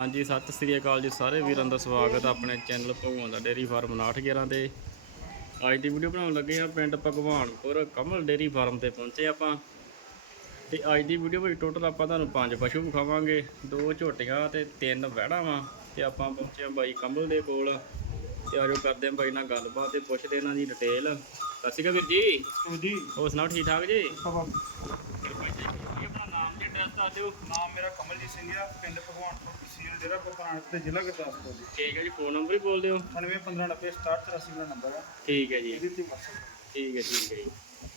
ਹਾਂਜੀ ਸਤਿ ਸ੍ਰੀ ਅਕਾਲ ਜੀ ਸਾਰੇ ਵੀਰਾਂ ਦਾ ਸਵਾਗਤ ਹੈ ਆਪਣੇ ਚੈਨਲ ਭਗਵਾਨ ਦਾ ਡੇਰੀ ਫਾਰਮ 911 ਤੇ। ਅੱਜ ਦੀ ਵੀਡੀਓ ਬਣਾਉਣ ਲੱਗੇ ਆ ਪਿੰਡ ਭਗਵਾਨਪੁਰ ਕਮਲ ਡੇਰੀ ਫਾਰਮ ਤੇ ਪਹੁੰਚੇ ਆਪਾਂ। ਤੇ ਅੱਜ ਦੀ ਵੀਡੀਓ ਵਿੱਚ ਟੋਟਲ ਆਪਾਂ ਤੁਹਾਨੂੰ ਪੰਜ ਪਸ਼ੂ ਵਿਖਾਵਾਂਗੇ ਦੋ ਝੋਟੀਆਂ ਤੇ ਤਿੰਨ ਵਹਿੜਾਂ ਵਾਂ। ਤੇ ਆਪਾਂ ਪਹੁੰਚੇ ਆ ਬਾਈ ਕਮਲ ਦੇ ਕੋਲ। ਤੇ ਆਜੋ ਕਰਦੇ ਆ ਬਾਈ ਨਾਲ ਗੱਲਬਾਤ ਤੇ ਪੁੱਛਦੇ ਇਹਨਾਂ ਦੀ ਡਿਟੇਲ ਸਤਿ ਸ਼੍ਰੀ ਅਕਾਲ ਵੀਰ ਜੀ। ਜੀ। ਹੋਰ ਸੁਣਾਓ ਠੀਕ ਠਾਕ ਜੀ? ਐਡਰੈਸ ਦੱਸ ਦਿਓ ਨਾਮ ਮੇਰਾ ਕਮਲਜੀਤ ਸਿੰਘ ਆ ਪਿੰਡ ਭਗਵਾਨਪੁਰ ਤਹਿਸੀਲ ਜ਼ਿਲ੍ਹਾ ਪਠਾਨਕੋਟ ਤੇ ਜ਼ਿਲ੍ਹਾ ਗੁਰਦਾਸਪੁਰ ਜੀ ਠੀਕ ਹੈ ਜੀ ਫੋਨ ਨੰਬਰ ਹੀ ਬੋਲ ਦਿਓ 9815906783 ਮੇਰਾ ਨੰਬਰ ਆ ਠੀਕ ਹੈ ਜੀ ਇਹਦੇ ਤੇ WhatsApp ਠੀਕ ਹੈ ਠੀਕ ਹੈ ਜੀ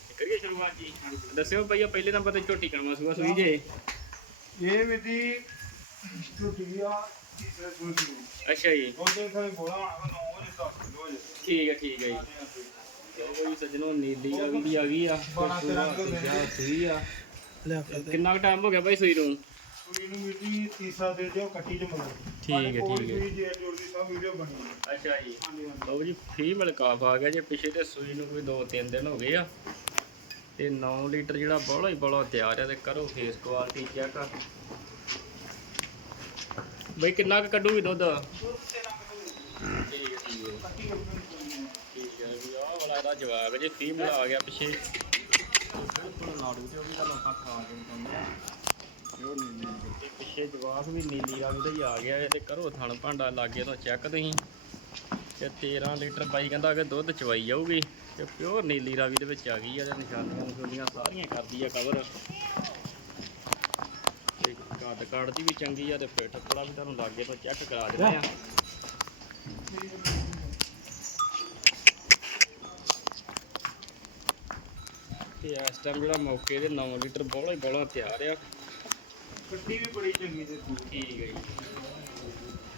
ਤੇ ਕਰੀਏ ਸ਼ੁਰੂਆਤ ਜੀ ਦੱਸਿਓ ਭਈਆ ਪਹਿਲੇ ਨੰਬਰ ਤੇ ਝੋਟੀ ਕਣਵਾ ਸੂਆ ਸੂਈ ਜੇ ਇਹ ਵਿਧੀ ਝੂਠੀ ਆ ਤੀਸਰੇ ਸੂਈ ਦੀ ਅੱਛਾ ਜੀ ਉਹਦੇ ਖਾਲੀ ਬੋਲਾ ਹੋਣਾ ਨੌ ਵਜੇ ਤੱਕ ਦੋ ਵਜੇ ਠੀਕ ਹੈ ਠੀਕ ਹੈ ਜੀ ਚਲੋ ਕੋਈ ਸੱਜਣੋ ਨੀਲੀ ਆ ਵੀ ਆ ਗਈ ਆ ਤੇ ਬਾਰਾਂ ਤੇਰਾਂ ਸੂਆ ਕਿਲੋ ਤੀਜਾ ਸੂਈ ਆ ਲੈ ਕਿੰਨਾ ਕੁ ਟਾਈਮ ਹੋ ਗਿਆ ਭਾਈ ਸੂਈ ਨੂੰ? ਸੂਈ ਨੂੰ ਮਿਲੀ ਤੀਸਰਾ ਦੇ ਦਿਓ ਕੱਟੀ ਚ ਮਗਰ। ਠੀਕ ਹੈ, ਠੀਕ ਹੈ। ਜੀ ਜੇ ਜੋੜਦੀ ਸਭ ਵੀਡੀਓ ਬਣੀ ਹੈ। ਅੱਛਾ ਜੀ। ਹਾਂਜੀ ਹਾਂਜੀ। ਲਓ ਜੀ ਫੀਮੇਲ ਕਾਫ ਆ ਗਿਆ ਜੇ ਪਿਛੇ ਤੇ ਸੂਈ ਨੂੰ ਕੋਈ 2-3 ਦਿਨ ਹੋ ਗਏ ਆ। ਤੇ 9 ਲੀਟਰ ਜਿਹੜਾ ਬੋਲਾ ਹੀ ਬੋਲਾ ਤਿਆਰ ਆ ਤੇ ਕਰੋ ਫੇਸ ਕੁਆਲਿਟੀ ਚੈੱਕ ਬਈ ਕਿੰਨਾ ਕੁ ਕੱਢੂਗੀ ਦੁੱਧ? ਠੀਕ ਹੈ ਠੀਕ ਹੈ। ਕੱਟੀ ਆਪਣੀ ਠੀਕ ਹੈ ਵੀ ਆਹ ਵਾਲਾ ਇਹਦਾ ਜਵਾਬ ਹੈ ਜੇ ਫੀਮੇਲ ਆ ਗਿਆ ਪਿੱਛੇ। ਬਿਲਕੁਲ ਤੇ ਉਹ ਵੀ ਤੁਹਾਨੂੰ ਆਪਾਂ ਖਾ ਕੇ ਦਿਖਾਉਂਦੇ ਆ। ਜੋ ਨੀਲੀ ਤੇ ਪਿੱਛੇ ਜਵਾਬ ਵੀ ਨੀਲੀ ਰੰਗ ਦਾ ਹੀ ਆ ਗਿਆ ਇਹ ਤੇ ਕਰੋ ਥਣ ਭਾਂਡਾ ਲਾਗੇ ਤੋਂ ਚੈੱਕ ਤੁਸੀਂ। ਤੇ 13 ਲੀਟਰ ਬਾਈ ਕਹਿੰਦਾ ਕਿ ਦੁੱਧ ਚਵਾਈ ਜਾਊਗੀ, ਤੇ ਪਿਓਰ ਨੀਲੀ ਰਾਵੀ ਦੇ ਵਿੱਚ ਆ ਗਈ ਆ, ਤੇ ਨਿਸ਼ਾਨੀਆਂ ਨਿਸ਼ਾਨੀਆਂ ਸਾਰੀਆਂ ਕਰਦੀ ਆ ਕਵਰ ਤੇ ਕੱਦ ਦੀ ਵੀ ਚੰਗੀ ਆ, ਤੇ ਪਿੱਠ ਥੋੜਾ ਵੀ ਤੁਹਾਨੂੰ ਲਾਗੇ ਤੋਂ ਚੈੱਕ ਕਰਾ ਦਿੰਦੇ ਆ। ਤੇ ਇਸ ਟਾਈਮ ਜਿਹੜਾ ਮੌਕੇ ਦੇ 9 ਲੀਟਰ ਬੋਲਾ ਹੀ ਬੋਲਾ ਤਿਆਰ ਆ। ਕੱਟੀ ਵੀ ਬੜੀ ਚੰਗੀ ਦੂ ਠੀਕ ਹੈ ਜੀ।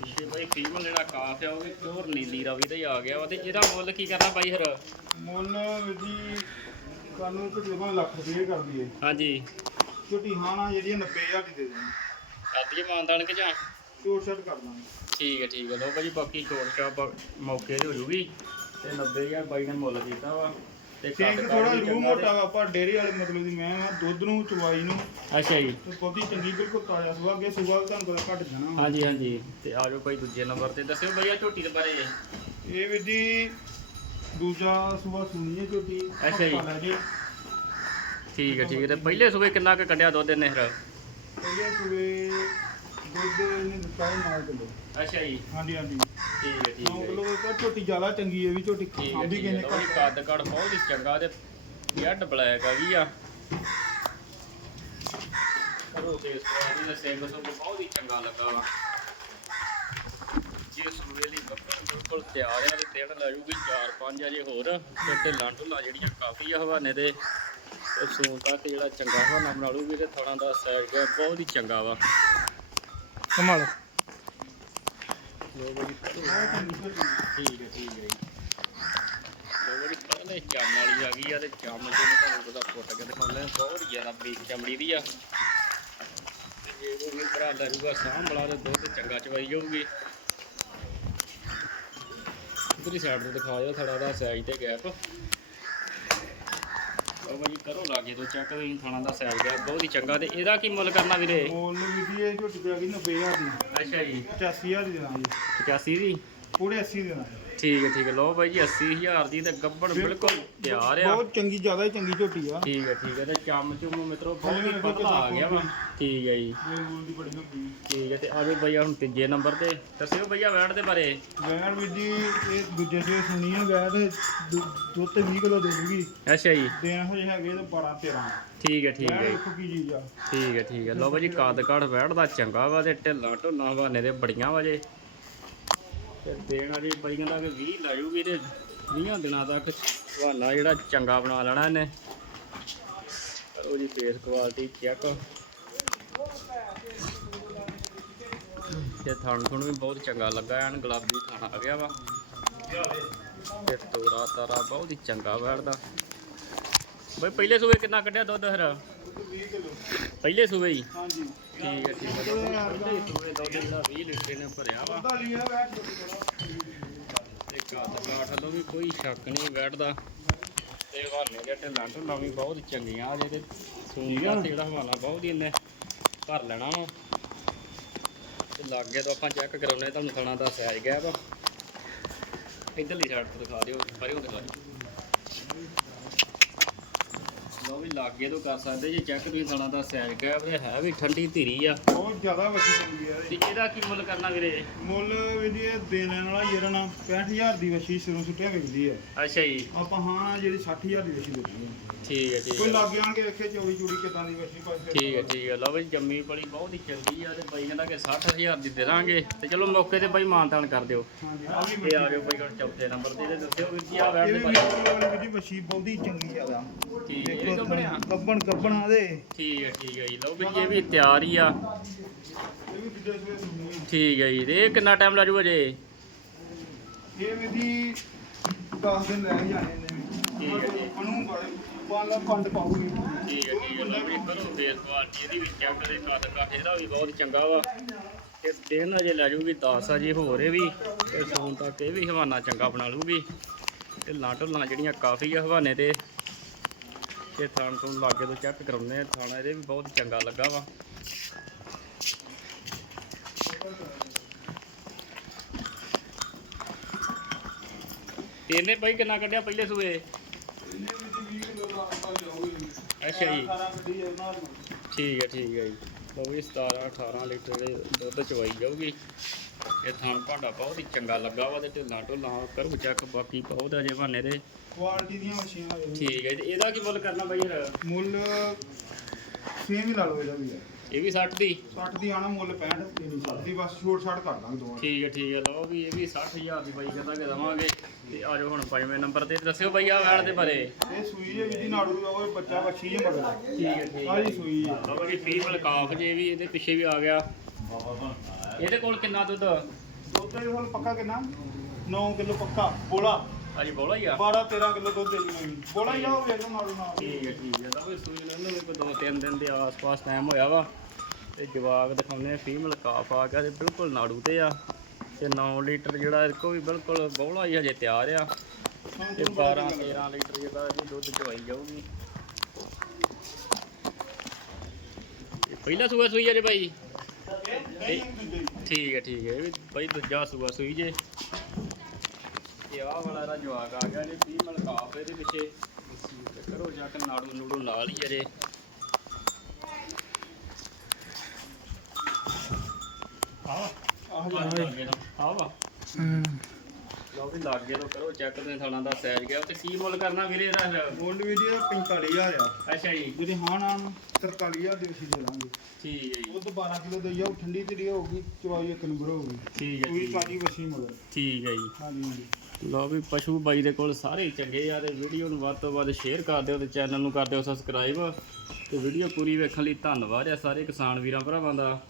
ਪਿੱਛੇ ਬਾਈ ਫੀਮੇਲ ਜਿਹੜਾ ਕਾਫ ਆ ਉਹ ਵੀ ਪਿਓਰ ਨੀਲੀ ਰਾਵੀ ਦਾ ਹੀ ਆ ਗਿਆ ਵਾ। ਤੇ ਇਹਦਾ ਮੁੱਲ ਕੀ ਕਰਨਾ ਬਾਈ ਫਿਰ? ਮੁੱਲ ਵਿਧੀ ਕਾਨੂੰ ਤੇ ਜਦੋਂ ਲੱਖ ਰੁਪਏ ਕਰਦੀ ਹੈ ਹਾਂਜੀ। ਝੂਠੀ ਹਾਣਾ ਜਿਹੜੀ 90000 ਦੀ ਦੇ ਦੇਣੀ। ਕਰਦੀਏ ਮਾਨਦਾਨ ਕਿ ਜਾਂ? ਛੋਟ ਛੱਡ ਕਰ ਦਾਂਗੇ। ਠੀਕ ਹੈ ਠੀਕ ਹੈ ਲੋ ਭਾਜੀ ਬਾਕੀ ਛੋਟ ਛਾਪ ਮੌਕੇ ਤੇ ਹੋ ਜੂਗੀ। ਤੇ 90000 ਬਾਈ ਨੇ ਮੁੱਲ ਕੀਤਾ ਵਾ। ਠੀਕ ਥੋੜਾ ਵੀ ਚੰਗਾ ਮੋਟਾ ਵਾ ਪਰ ਡੇਰੀ ਵਾਲੇ ਮਤਲਬ ਦੀ ਮੈਂ ਆ ਦੁੱਧ ਨੂੰ ਚਵਾਈ ਨੂੰ। ਅੱਛਾ ਜੀ। ਤੇ ਬਹੁਤੀ ਚੰਗੀ ਬਿਲਕੁਲ ਤਾਜ਼ਾ ਸੁਆ ਅੱਗੇ ਸੁਆ ਵੀ ਤੁਹਾਨੂੰ ਪਤਾ ਘਟ ਜਾਣਾ ਵਾ। ਹਾਂਜੀ ਹਾਂਜੀ। ਤੇ ਆ ਜਾਓ ਭਾਈ ਦੂਜੇ ਨੰਬਰ ਤੇ। ਦੱਸਿਓ ਭਈਆ ਝੋਟੀ ਦੇ ਬਾਰੇ ਇਹ ਵਿਧੀ ਦੂਜਾ ਸੁਆ ਸੁਣੀ ਹੈ ਝੂਠੀ ਅੱਛਾ ਜੀ। ਹਫ਼ਤਾ ਲੈ ਜੇ ਠੀਕ ਹੈ ਠੀਕ ਹੈ। ਤੇ ਪਹਿਲੇ ਸੂਬੇ ਕਿੰਨਾ ਕੁ ਕੱਢਿਆ ਦੁੱਧ ਇਹਨੇ ਫਿਰ? ਪਹਿਲੇ ਸੂਏ ਦੁੱਧ ਇਹਨੇ ਦਿੱਤਾ ਹੈ 9 ਕਿਲੋ। ਅੱਛਾ ਜੀ। ਹਾਂਜੀ ਹਾਂਜੀ। ਠੀਕ ਹੈ ਠੀਕ 9 ਹੈ ਕਿਲੋ ਦਾ ਝੋਟੀ ਜ਼ਿਆਦਾ ਚੰਗੀ ਹੈ ਵੀ ਝੋਟੀ ਠੀਕ ਹੈ ਖਾਂਦੀ ਠੀਕ ਹੈ ਕਿੰਨੇ ਲਓ ਜੀ ਕੱਦ ਕੱਦ ਬਹੁਤ ਹੀ ਚੰਗਾ ਤੇ ਜੈਡ ਬਲੈਕ ਆ ਗਈ ਆ। ਕਰੋ ਤੇ ਸਵਾਦੀ ਦਾ ਸਿੰਘ ਸੁੰਗ ਬਹੁਤ ਹੀ ਚੰਗਾ ਲੱਗਾ ਵਾ। ਜੇ ਲਈ ਬੱਕਰ ਬਿਲਕੁਲ ਤਿਆਰ ਆ ਤੇ ਦਿਨ ਲੈ ਜੂਗੀ 4-5 ਅਜੇ ਹੋਰ। ਤੇ ਢਿੱਲਾਂ ਢੁੱਲਾਂ ਜਿਹੜੀਆਂ ਕਾਫੀ ਆ ਹਵਾਨੇ ਦੇ ਤੇ ਸੂਣ ਤੱਕ ਜਿਹੜਾ ਚੰਗਾ ਹਵਾਨਾ ਬਣਾ ਲੂਗੀ ਤੇ ਥਣਾ ਦਾ ਬਹੁਤ ਹੀ ਚੰਗਾ ਵਾ। ਕਮਾਲ ਲੋ ਬਈ ਠੀਕ ਹੈ ਠੀਕ ਹੈ ਜੀ ਲੋ ਬਈ ਪਹਿਲੇ ਚੰਮ ਵਾਲੀ ਆ ਗਈ ਆ ਤੇ ਚੰਮ ਜੇ ਤੁਹਾਨੂੰ ਉਹਦਾ ਫੁੱਟ ਕੇ ਦਿਖਾਉਂਦਾ ਹਾਂ, ਬਹੁਤ ਜ਼ਿਆਦਾ ਬਰੀਕ ਚਮੜੀ ਦੀ ਆ ਤੇ ਜੇ ਕੋਈ ਵੀ ਭਰਾ ਲੈ ਸਾਂਭਲਾ ਤੇ ਦੁੱਧ ਚੰਗਾ ਚਵਾਈ ਜਾਊਗੀ ਇਧਰਲੀ ਸਾਈਡ ਤੋਂ ਦਿਖਾ ਦਿਓ ਥੜਾ ਦਾ ਸਾਈਜ਼ ਤੇ ਗੈਪ ਉਹ ਬਾਈ ਕਰੋ ਲਾਗੇ ਤੋਂ ਚੈੱਕ ਵੀ ਥਾਣਾ ਦਾ ਸਾਈਜ਼ ਗੈਪ ਬਹੁਤ ਹੀ ਚੰਗਾ ਤੇ ਇਹਦਾ ਕੀ ਮੁੱਲ ਕਰਨਾ ਵੀਰੇ? ਮੁੱਲ ਵੀ ਇਹ ਝੋਟੀ ਤੇ ਆ ਗਈ 90000 ਦੀ। ਅੱਛਾ ਜੀ। 85000 ਦੀ ਦੇਣਾ ਜੀ। 85 ਦੀ? ਪੂਰੇ 80 ਦੇਣਾ ਜੀ। ਠੀਕ ਹੈ ਠੀਕ ਹੈ। ਲਓ ਬਾਈ ਜੀ 80000 ਦੀ ਤੇ ਗੱਬੜ ਬਿਲਕੁਲ। ਤਿਆਰ ਆ। ਬਹੁਤ ਚੰਗੀ ਜ਼ਿਆਦਾ ਹੀ ਚੰਗੀ ਝੋਟੀ ਆ। ਠੀਕ ਹੈ ਠੀਕ ਹੈ। ਤੇ ਚੰਮ ਚੁੰਮ ਮਿੱਤਰੋ ਬਹੁਤ ਹੀ ਪਤਲਾ ਆ ਗਿਆ ਵਾ। ਠੀਕ ਹੈ ਜੀ। ਦੀ ਬੜੀ ਹੁੰਦੀ ਠੀਕ ਹੈ ਤੇ ਆਜੋ ਭਈਆ ਹੁਣ ਤੀਜੇ ਨੰਬਰ ਤੇ। ਦੱਸਿਓ ਭਈਆ ਵੈਟ ਦੇ ਬਾਰੇ। ਵੈਣ ਵੀ ਜੀ ਇਹ ਦੂਜੇ ਸੇ ਸੁਣੀ ਤੇ ਦੁ- ਦੁੱਧ ਤੇ 20 ਕਿਲੋ ਦੇ ਦੂਗੀ। ਅੱਛਾ ਜੀ। ਦੇਣ ਹੋਏ ਹੈਗੇ ਤੇ 12 13 ਠੀਕ ਹੈ ਠੀਕ ਹੈ। ਆ। ਠੀਕ ਹੈ ਠੀਕ ਹੈ। ਲਓ ਬਾਈ ਜੀ ਕੱਦ ਕਾਠ ਵੈਟ ਦਾ ਚੰਗਾ ਵਾ ਤੇ ਢਿੱਲਾਂ ਢੁੱਲਾਂ ਹਵਾਨੇ ਦੇ ਬੜੀਆਂ ਵਾ ਜੇ। ਤੇ ਦੇਣ ਵਾਲੀ ਬਾਈ ਕਹਿੰਦਾ ਕਿ 20 ਲੈ ਜੂਗੀ ਤੇ 20 ਦਿਨਾਂ ਤੱਕ ਹਵਾਨਾ ਜਿਹੜਾ ਚੰਗਾ ਬਣਾ ਲੈਣਾ ਇਹਨੇ। ਉਹਦੀ ਫੇਸ ਕੁਆਲਿਟੀ ਚੈੱਕ ਤੇ ਥਣ ਥੁਣ ਵੀ ਬਹੁਤ ਚੰਗਾ ਲੱਗਾ, ਐਨ ਗੁਲਾਬੀ ਥਣ ਆ ਗਿਆ ਵਾ। ਤੇ ਤੋਰਾ ਤਾਰਾ ਬਹੁਤ ਹੀ ਚੰਗਾ ਬੈਠਦਾ ਬਈ, ਪਹਿਲੇ ਸੂਏ ਕਿੰਨਾ ਕੱਢਿਆ ਦੁੱਧ ਫਿਰ? 20 ਕਿਲੋ ਪਹਿਲੇ ਸੂਏ ਹੀ ਹਾਂਜੀ। ਠੀਕ ਹੈ ਠੀਕ ਹੈ। ਪਹਿਲੇ ਸੂਏ ਦੁੱਧ ਜਿਹੜਾ 20 ਲੀਟਰ ਨੇ ਭਰਿਆ ਵਾ। ਉਹਦਾ ਲਿਆ ਵੈਣ ਝੋਟੀ ਕੋਲ ਤੇ ਕੱਦ ਕਾਠ ਵੱਲੋਂ ਵੀ ਕੋਈ ਸ਼ੱਕ ਨਹੀਂ ਬੈਠਦਾ। ਤੇ ਹਵਾਨੇ ਦੇ ਢਿੱਲਾਂ ਢੁੱਲਾਂ ਵੀ ਬਹੁਤ ਚੰਗੀਆਂ ਆ ਜਿਹਦੇ ਸੂਈਆਂ ਤੇ ਜਿਹੜਾ ਹਵਾਨਾ ਬਹੁਤ ਹੀ ਇਹਨੇ ਭਰ ਲੈਣਾ ਵਾ। ਤੇ ਲਾਗੇ ਤੋਂ ਆਪਾਂ ਚੈੱਕ ਕਰਾਉਨੇ ਤੁਹਾਨੂੰ ਥਣਾ ਦਾ ਸਾਈਜ਼ ਗਿਆ ਵਾ। ਇਧਰਲੀ ਸਾਈਡ ਤੋਂ ਦਿਖਾ ਦਿਓ ਪਰਿਓ ਦਿਖਾ ਦਿਓ। ਲੋ ਵੀ ਲਾਗੇ ਤੋਂ ਕਰ ਸਕਦੇ ਜੇ ਚੈੱਕ ਤੁਸੀਂ ਥਣਾ ਦਾ ਸਾਈਜ਼ ਗਿਆ ਤੇ ਹੈ ਵੀ ਠੰਡੀ ਧੀਰੀ ਆ। ਬਹੁਤ ਜ਼ਿਆਦਾ ਵੱਛੀ ਚੰਗੀ ਆ ਤੇ ਇਹਦਾ ਕੀ ਮੁੱਲ ਕਰਨਾ ਵੀਰੇ? ਮੁੱਲ ਵੀ ਇਹ ਦੇ ਲੈਣ ਵਾਲਾ ਜਿਹੜਾ ਨਾ 65000 ਦੀ ਵੱਛੀ ਸਿਰੋਂ ਸੁੱਟਿਆ ਵਿਕਦੀ ਹੈ ਅੱਛਾ ਜੀ। ਆਪਾਂ ਹਾਂ ਜਿਹੜੀ 60000 ਦੀ ਵੱਛੀ ਵੇਚਣੀ ਹੈ ਠੀਕ ਹੈ ਠੀਕ ਕੋਈ ਹੈ ਲੱਗ ਆਣ ਕੇ ਵੇਖੇ ਚੌੜੀ ਚੂੜੀ ਕਿਦਾਂ ਦੀ ਵੱਛੀ ਪਾਸ ਠੀਕ ਹੈ ਠੀਕ ਹੈ ਲਓ ਬਈ ਜੰਮੀ ਬੜੀ ਬਹੁਤ ਹੀ ਚੰਗੀ ਆ ਤੇ ਬਾਈ ਕਹਿੰਦਾ ਕਿ 60000 ਦੀ ਦੇ ਦਾਂਗੇ। ਤੇ ਚਲੋ ਮੌਕੇ ਤੇ ਬਾਈ ਮਾਨਤਾਨ ਕਰ ਦਿਓ। ਹਾਂਜੀ ਆ ਵੀ ਆ ਜਾਓ ਬਾਈ ਹੁਣ ਚੌਥੇ ਨੰਬਰ ਤੇ ਇਹਦੇ ਦੱਸਿਓ ਵੀ ਕੀ ਆ ਇਹ ਵੈਟ ਵੀ ਦੇ ਬਾਰੇ ਵਾਲੀ ਵੀਡੀ ਵੱਛੀ ਬਹੁਤੀ ਚੰਗੀ ਜ਼ਿਆਦਾ ਠੀਕ ਹੈ ਇਹ ਬਣਿਆ ਗੱਬਣ ਗੱਬਣਾ ਦੇ। ਠੀਕ ਹੈ ਠੀਕ ਹੈ ਜੀ। ਲਓ ਵੀ ਇਹ ਵੀ ਤਿਆਰ ਹੀ ਆ। ਠੀਕ ਹੈ ਜੀ। ਤੇ ਇਹ ਕਿੰਨਾ ਟਾਈਮ ਲੱਗੂਗਾ ਜੇ? ਇਹ ਵਿਧੀ 10 ਦਿਨ ਲੈ ਜਾਣੇ ਨੇ। ਠੀਕ ਹੈ ਜੀ। ਉਹਨੂੰ ਪਾਲਾ ਪੰਡ ਪਾਉਗੀ ਠੀਕ ਹੈ ਠੀਕ ਹੈ। ਲਓ ਵੀ ਕਰੋ ਫੇਸ ਕੁਆਲਿਟੀ ਇਹਦੀ ਵੀ ਚੈੱਕ ਦੇ ਕੱਦ ਕੱਦ ਇਹਦਾ ਵੀ ਬਹੁਤ ਚੰਗਾ ਵਾ। ਤੇ ਦਿਨ ਅਜੇ ਲੈ ਜੂਗੀ 10 ਅਜੇ ਹੋਰ ਇਹ ਵੀ। ਤੇ ਸੌਣ ਤੱਕ ਇਹ ਵੀ ਹਵਾਨਾ ਚੰਗਾ ਬਣਾ ਲੂਗੀ ਤੇ ਲਾਟੋਲਾਂ ਜਿਹੜੀਆਂ ਕਾਫੀ ਆ ਹਵਾਨੇ ਤੇ। ਤੇ ਥਾਣ ਤੋਂ ਲਾਗੇ ਤੋਂ ਚੈੱਕ ਕਰਾਉਂਦੇ ਆ, ਥਾਣਾ ਇਹਦੇ ਵੀ ਬਹੁਤ ਚੰਗਾ ਲੱਗਾ ਵਾ। ਇਹਨੇ ਭਾਈ ਕਿੰਨਾ ਕੱਢਿਆ ਪਹਿਲੇ ਸੂਏ? ਅੱਛਾ ਜੀ। ਠੀਕ ਹੈ ਠੀਕ ਹੈ ਜੀ। ਲਓ ਵੀ 17 18 ਲੀਟਰ ਦੇ ਦੁੱਧ ਚਵਾਈ ਜਾਊਗੀ। ਇਹ ਥਾਣ ਭਾਂਡਾ ਬਹੁਤ ਹੀ ਚੰਗਾ ਲੱਗਾ ਵਾ ਤੇ ਢਿੱਲਾਂ ਢੁੱਲਾਂ ਕਰੂ ਚੱਕ ਬਾਕੀ ਬਹੁਤ ਅਜੇ ਬਹਾਨੇ ਦੇ। ਕੁਆਲਿਟੀ ਦੀਆਂ ਮਸ਼ੀਨਾਂ ਇਹ ਠੀਕ ਹੈ ਤੇ ਇਹਦਾ ਕੀ ਮੁੱਲ ਕਰਨਾ ਬਾਈ ਯਾਰ ਮੁੱਲ ਸੇਮ ਹੀ ਲਾ ਲਓ ਇਹਦਾ ਵੀ ਇਹ ਵੀ 60 ਦੀ? 60 ਦੀ ਆਣਾ ਮੁੱਲ 65 ਇਹ ਨਹੀਂ 60 ਦੀ ਬਸ ਛੋਟ ਛਾਟ ਕਰ ਦਾਂਗੇ ਦੋਵਾਂ ਦੀ। ਠੀਕ ਹੈ ਠੀਕ ਹੈ ਲਓ ਵੀ ਇਹ ਵੀ 60000 ਦੀ ਬਾਈ ਕਹਿੰਦਾ ਕਿ ਦਵਾਂਗੇ। ਤੇ ਆ ਜਾਓ ਹੁਣ ਪੰਜਵੇਂ ਨੰਬਰ ਤੇ ਦੱਸਿਓ ਬਾਈ ਆ ਵੈਣ ਦੇ ਬਾਰੇ। ਇਹ ਸੂਈ ਹੈ ਜਿਹਦੀ ਨਾੜੂ ਉਹ ਬੱਚਾ ਵੱਛੀ ਹੈ ਮਗਰ। ਠੀਕ ਹੈ ਠੀਕ ਆਹ ਜੀ ਸੂਈ ਹੈ ਲਓ ਜੀ ਫੀਮੇਲ ਕਾਫ ਜੇ ਵੀ ਇਹਦੇ ਪਿੱਛੇ ਵੀ ਆ ਗਿਆ। ਇਹਦੇ ਕੋਲ ਕਿੰਨਾ ਦੁੱਧ? ਦੁੱਧ ਇਹ ਹੁਣ ਪੱਕਾ ਕਿੰਨਾ? 9 ਕਿਲੋ ਪੱਕਾ। ਬੋਲਾ। ਅਜੀ ਬੋਲਾ ਹੀ ਆ। 12 13 ਕਿਲੋ ਦੁੱਧ ਦੇ ਜੂਗੀ ਬੋਲਾ ਹੀ ਆ ਉਹ ਵੇਖ ਲਓ ਨਾੜੂ ਨਾਲ। ਠੀਕ ਹੈ ਠੀਕ ਹੈ। ਲਓ ਵੀ ਸੂਈ ਨੂੰ ਇਹਨੂੰ ਵੀ ਕੋਈ ਦੋ ਤਿੰਨ ਦਿਨ ਦੇ ਆਸ-ਪਾਸ ਟਾਈਮ ਹੋਇਆ ਵਾ। ਤੇ ਜਵਾਗ ਦਿਖਾਉਂਦੇ ਆ ਫੀਮੇਲ ਕਾਫ ਆ ਗਿਆ ਤੇ ਬਿਲਕੁਲ ਨਾੜੂ ਤੇ ਆ। ਤੇ 9 ਲੀਟਰ ਜਿਹੜਾ ਇਹਦੇ ਕੋਲ ਵੀ ਬਿਲਕੁਲ ਬੋਲਾ ਹੀ ਹਜੇ ਤਿਆਰ ਆ। ਤੇ 12 13 ਲੀਟਰ ਜਿਹੜਾ ਇਹ ਦੁੱਧ ਚਵਾਈ ਜਾਊਗੀ। ਪਹਿਲਾ ਸੂਆ ਸੂਈ ਆ ਜੇ ਹੀ। ਠੀਕ ਹੈ ਠੀਕ ਹੈ। ਇਹ ਵੀ ਬਾਈ ਦੂਜਾ ਸੂਆ ਸੂਈ ਜੇ। ਤੇ ਆਹ ਵਾਲਾ ਇਹਦਾ ਜਵਾਕ ਆ ਗਿਆ ਜੇ ਫੀਮੇਲ ਕਾਫ ਇਹਦੇ ਪਿੱਛੇ। ਤੇ ਕਰੋ ਜਾ ਨਾੜੂ ਨੂੜੂ ਨਾਲ ਹੀ ਅਜੇ ਆਹ ਆਹ ਜੀ। ਆਹ ਵਾ। ਲਓ ਵੀ ਲਾਗੇ ਤੋਂ ਕਰੋ ਚੈੱਕ ਤੇ ਥਾਣਾ ਦਾ ਸਾਈਜ਼ ਗਿਆ। ਤੇ ਕੀ ਮੁੱਲ ਕਰਨਾ ਵੀਰੇ ਇਹਦਾ? ਫਿਰ? ਮੁੱਲ ਵੀ ਦੀ 45000 ਆ। ਅੱਛਾ ਜੀ। ਜਿਹਦੀ ਹਾਂ ਨਾਲ 43000 ਦੀ ਅਸੀਂ ਦੇ ਲਾਂਗੇ ਠੀਕ ਹੈ ਜੀ। ਉਹ ਤੋਂ 12 ਕਿਲੋ ਦੇ ਜਾਓ ਠੰਡੀ ਤੇਰੀ ਹੋਊਗੀ ਚਵਾਈ ਇੱਕ ਨੰਬਰ ਹੋਊਗੀ। ਠੀਕ ਹੈ ਪੂਰੀ ਜੀ। ਤਾਜੀ ਵੱਛੀ ਮਗਰ ਠੀਕ ਹੈ ਜੀ। ਹਾਂਜੀ ਹਾਂਜੀ। ਲਓ ਵੀ ਪਸ਼ੂ ਬਾਈ ਦੇ ਕੋਲ ਸਾਰੇ ਚੰਗੇ ਆ ਤੇ ਵੀਡੀਓ ਨੂੰ ਵੱਧ ਤੋਂ ਵੱਧ ਸ਼ੇਅਰ ਕਰ ਦਿਓ ਤੇ ਚੈਨਲ ਨੂੰ ਕਰ ਦਿਓ ਸਬਸਕ੍ਰਾਈਬ ਤੇ ਵੀਡੀਓ ਪੂਰੀ ਵੇਖਣ ਲਈ ਧੰਨਵਾਦ ਆ ਸਾਰੇ ਕਿਸਾਨ ਵੀਰਾਂ ਭਰਾਵਾਂ ਦਾ।